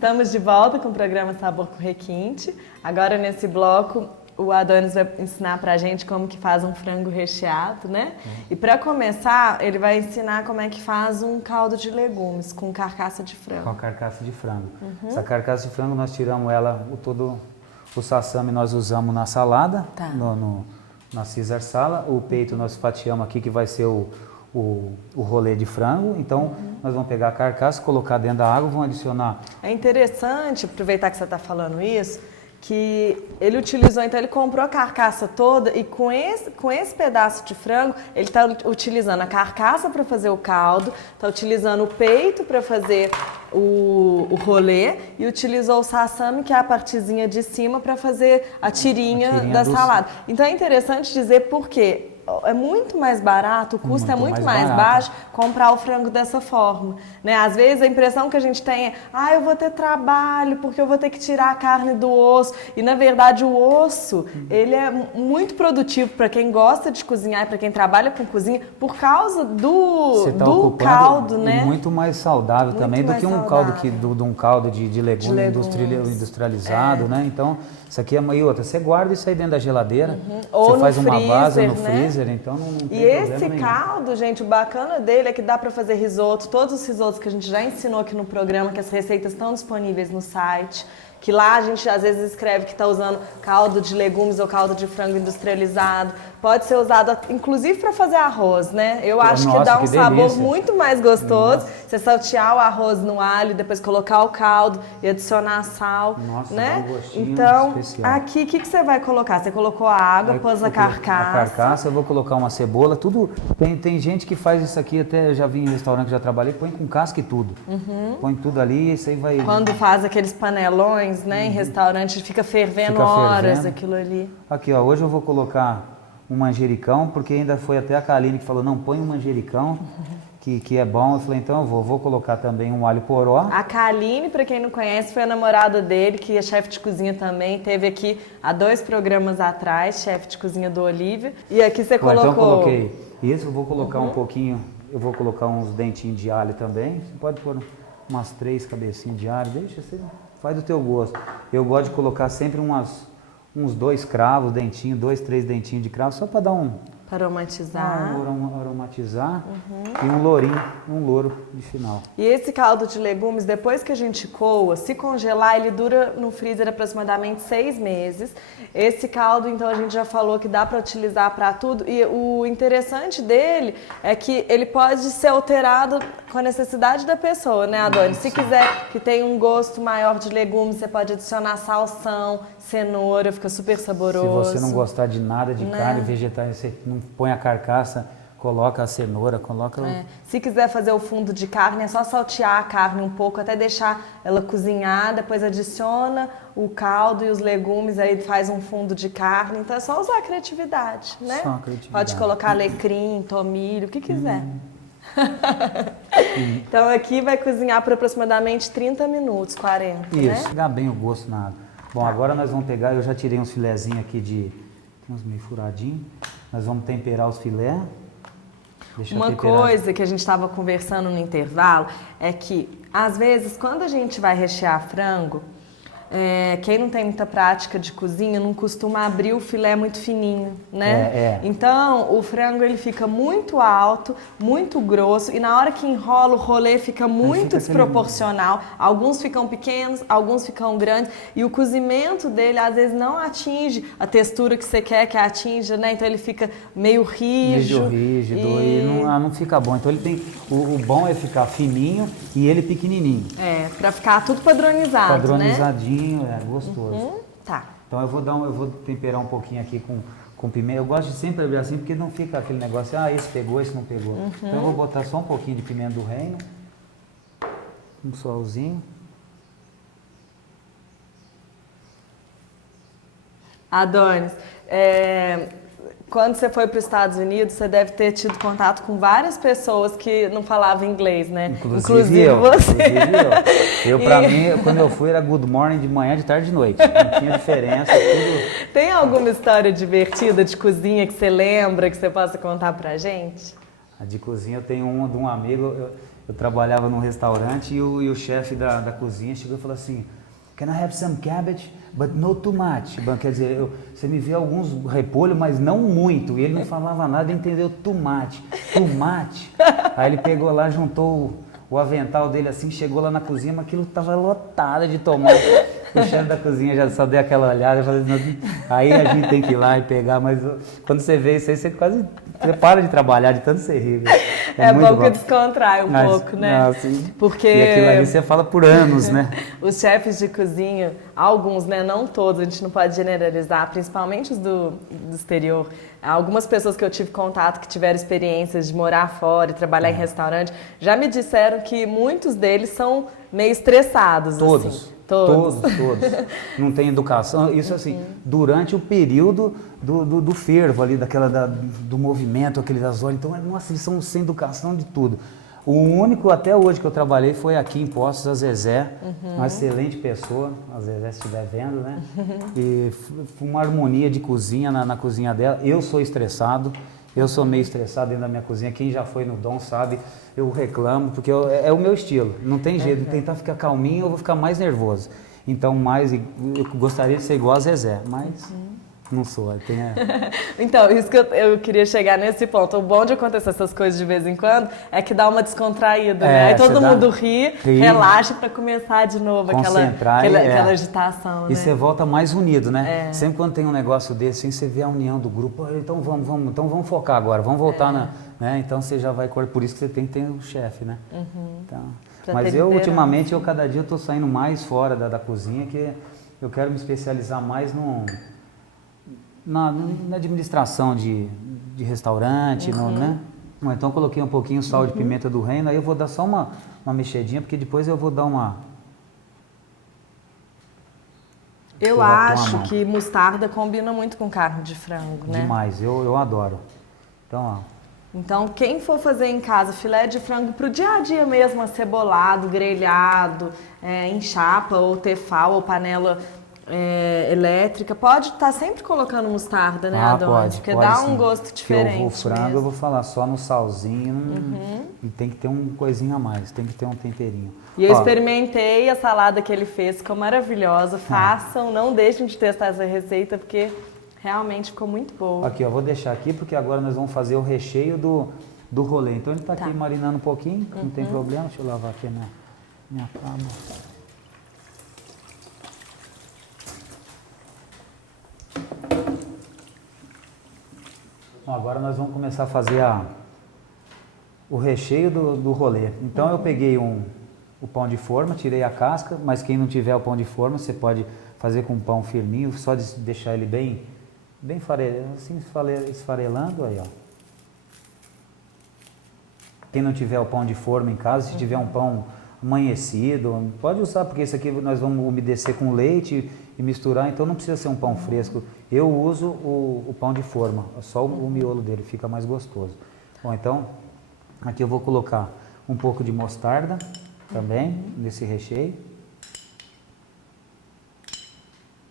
Estamos de volta com o programa Sabor com Requinte. Agora nesse bloco o Adonis vai ensinar pra gente como que faz um frango recheado, né? E para começar, ele vai ensinar como é que faz um caldo de legumes com carcaça de frango. Com carcaça de frango. Essa carcaça de frango nós tiramos ela, o sassami nós usamos na salada, na Caesar Salad. O peito nós fatiamos aqui que vai ser o rolê de frango. Então nós vamos pegar a carcaça, colocar dentro da água, vamos adicionar. É interessante, aproveitar que você está falando isso, que ele utilizou, então ele comprou a carcaça toda e com esse pedaço de frango, ele está utilizando a carcaça para fazer o caldo, está utilizando o peito para fazer o rolê e utilizou o sassami, que é a partezinha de cima, para fazer a tirinha da salada. Então é interessante dizer por quê. É muito mais barato, o custo é muito mais baixo comprar o frango dessa forma, né? Às vezes a impressão que a gente tem é, eu vou ter trabalho porque eu vou ter que tirar a carne do osso. E na verdade o osso, ele é muito produtivo para quem gosta de cozinhar e para quem trabalha com cozinha por causa do caldo, né? Muito mais saudável também do que um caldo de legume industrializado, né? Então, isso aqui é uma e outra. Você guarda isso aí dentro da geladeira, ou você faz uma base no né? freezer, então não tem E esse caldo, gente, o bacana dele é que dá para fazer risoto. Todos os risotos que a gente já ensinou aqui no programa, que as receitas estão disponíveis no site. Que lá a gente às vezes escreve que está usando caldo de legumes ou caldo de frango industrializado. Pode ser usado inclusive para fazer arroz, né? Eu acho que dá um sabor muito mais gostoso. Você saltear o arroz no alho, depois colocar o caldo e adicionar sal, né? Dá um gostinho então, especial. aqui o que você vai colocar? Você colocou a água, pôs a carcaça. A carcaça, eu vou colocar uma cebola, tudo. Tem gente que faz isso aqui, até eu já vi em restaurante que já trabalhei, põe com casca e tudo. Põe tudo ali e isso aí vai. Quando faz aqueles panelões, né, em restaurante, fica fervendo horas aquilo ali. Aqui, ó, hoje eu vou colocar um manjericão, porque ainda foi até a Kaline que falou, não, põe um manjericão, que é bom. Eu falei, então eu vou colocar também um alho poró. A Kaline, para quem não conhece, foi a namorada dele, que é chefe de cozinha também, teve aqui há 2 programas atrás, chefe de cozinha do Olívia. E aqui você colocou... Então eu coloquei isso, eu vou colocar um pouquinho, eu vou colocar uns dentinhos de alho também. Você pode pôr umas 3 cabecinhas de alho, deixa você... Faz do teu gosto. Eu gosto de colocar sempre uns 2 cravos, 2, 3 dentinhos de cravo, só para dar para aromatizar. Aromatizar. E um lourinho, um louro de final. E esse caldo de legumes, depois que a gente coa, se congelar, ele dura no freezer aproximadamente 6 meses. Esse caldo, então, a gente já falou que dá para utilizar para tudo. E o interessante dele é que ele pode ser alterado com a necessidade da pessoa, né, Adonis? Se quiser que tenha um gosto maior de legumes, você pode adicionar salsão, cenoura, fica super saboroso. Se você não gostar de nada de carne, vegetais, você não põe a carcaça, coloca a cenoura, coloca... Se quiser fazer o fundo de carne, é só saltear a carne um pouco, até deixar ela cozinhar, depois adiciona o caldo e os legumes, aí faz um fundo de carne. Então é só usar a criatividade, né? Só a criatividade. Pode colocar alecrim, tomilho, o que quiser. Então aqui vai cozinhar por aproximadamente 30 minutos, 40, Isso, né? dá bem o gosto na água. Bom, agora nós vamos pegar, eu já tirei uns filezinhos aqui tem uns meio furadinhos. Nós vamos temperar os filé. Uma coisa que a gente estava conversando no intervalo é que, às vezes, quando a gente vai rechear frango, quem não tem muita prática de cozinha não costuma abrir o filé muito fininho, né? Então, o frango ele fica muito alto, muito grosso, e na hora que enrola, o rolê fica muito desproporcional. Alguns ficam pequenos, alguns ficam grandes, e o cozimento dele, às vezes, não atinge a textura que você quer que atinja, né? Então, ele fica meio rígido. E não fica bom. Então, ele tem... O bom é ficar fininho e ele pequenininho. Pra ficar tudo padronizado, Padronizadinho. É gostoso. Tá. Então eu vou temperar um pouquinho aqui com pimenta. Eu gosto de sempre abrir assim, porque não fica aquele negócio, esse pegou, esse não pegou. Então eu vou botar só um pouquinho de pimenta do reino. Um solzinho. Adonis, quando você foi para os Estados Unidos, você deve ter tido contato com várias pessoas que não falavam inglês, né? Inclusive você. Eu, para mim, quando eu fui, era good morning de manhã, de tarde e de noite. Não tinha diferença, tudo. Tem alguma história divertida de cozinha que você lembra, que você possa contar pra gente? A de cozinha, eu tenho uma de um amigo, eu trabalhava num restaurante e o chefe da cozinha chegou e falou assim, can I have some cabbage, but not too much? Quer dizer, você me vê alguns repolho, mas não muito. E ele não falava nada, entendeu? Tomate. Aí ele pegou lá, juntou o avental dele assim, chegou lá na cozinha, mas aquilo tava lotado de tomate. O chefe da cozinha já só deu aquela olhada, falei, aí a gente tem que ir lá e pegar, mas quando você vê isso aí, você para de trabalhar de tanto você rir. É bom que descontrai um pouco, né? Assim, porque e aquilo ali você fala por anos, né? Os chefes de cozinha, alguns, né? Não todos, a gente não pode generalizar, principalmente os do exterior. Algumas pessoas que eu tive contato, que tiveram experiências de morar fora e trabalhar em restaurante, já me disseram que muitos deles são meio estressados. Todos. Assim. Todos. Não tem educação. Isso assim, durante o período do fervo ali, do movimento, aquele das horas. Então, nossa, eles são sem educação de tudo. O único até hoje que eu trabalhei foi aqui em Poços, a Zezé, uma excelente pessoa, a Zezé se estiver vendo, né? E uma harmonia de cozinha na cozinha dela. Eu sou estressado, eu sou meio estressado dentro da minha cozinha. Quem já foi no Dom sabe, eu reclamo, porque é o meu estilo. Não tem jeito, tentar ficar calminho eu vou ficar mais nervoso. Então, eu gostaria de ser igual a Zezé, mas não sou. Então, isso que eu queria chegar nesse ponto. O bom de acontecer essas coisas de vez em quando é que dá uma descontraída, né? Aí todo mundo ri, relaxa para começar de novo aquela agitação, né? E você volta mais unido, né? Sempre quando tem um negócio desse, assim, você vê a união do grupo. Então vamos focar agora, vamos voltar né? Então você já vai... Por isso que você tem que ter um chefe, né? Então, mas ultimamente, cada dia eu estou saindo mais fora da cozinha, que eu quero me especializar mais na administração de restaurante, né? Então eu coloquei um pouquinho de sal de pimenta do reino, aí eu vou dar só uma mexidinha, porque depois eu vou dar uma... Eu acho que mostarda combina muito com carne de frango, né? Demais, eu adoro. Então, quem for fazer em casa filé de frango pro dia a dia mesmo, acebolado, grelhado, em chapa ou tefal ou panela elétrica, pode estar sempre colocando mostarda, né, Adonis? Porque dá um gosto diferente. O frango eu vou falar só no salzinho, e tem que ter uma coisinha a mais, tem que ter um temperinho. E eu experimentei a salada que ele fez, ficou maravilhosa. Façam, não deixem de testar essa receita, porque realmente ficou muito boa. Aqui, vou deixar aqui, porque agora nós vamos fazer o recheio do rolê. Então ele está aqui marinando um pouquinho, não tem problema. Deixa eu lavar aqui a minha tábua. Bom, agora nós vamos começar a fazer o recheio do rolê. Então eu peguei o pão de forma, tirei a casca, mas quem não tiver o pão de forma, você pode fazer com pão firminho, só de deixar ele bem esfarelando, aí ó. Quem não tiver o pão de forma em casa, se tiver um pão amanhecido, pode usar, porque esse aqui nós vamos umedecer com leite e misturar, então não precisa ser um pão fresco. Eu uso o pão de forma, só o miolo dele, fica mais gostoso. Bom, então, aqui eu vou colocar um pouco de mostarda também, nesse recheio.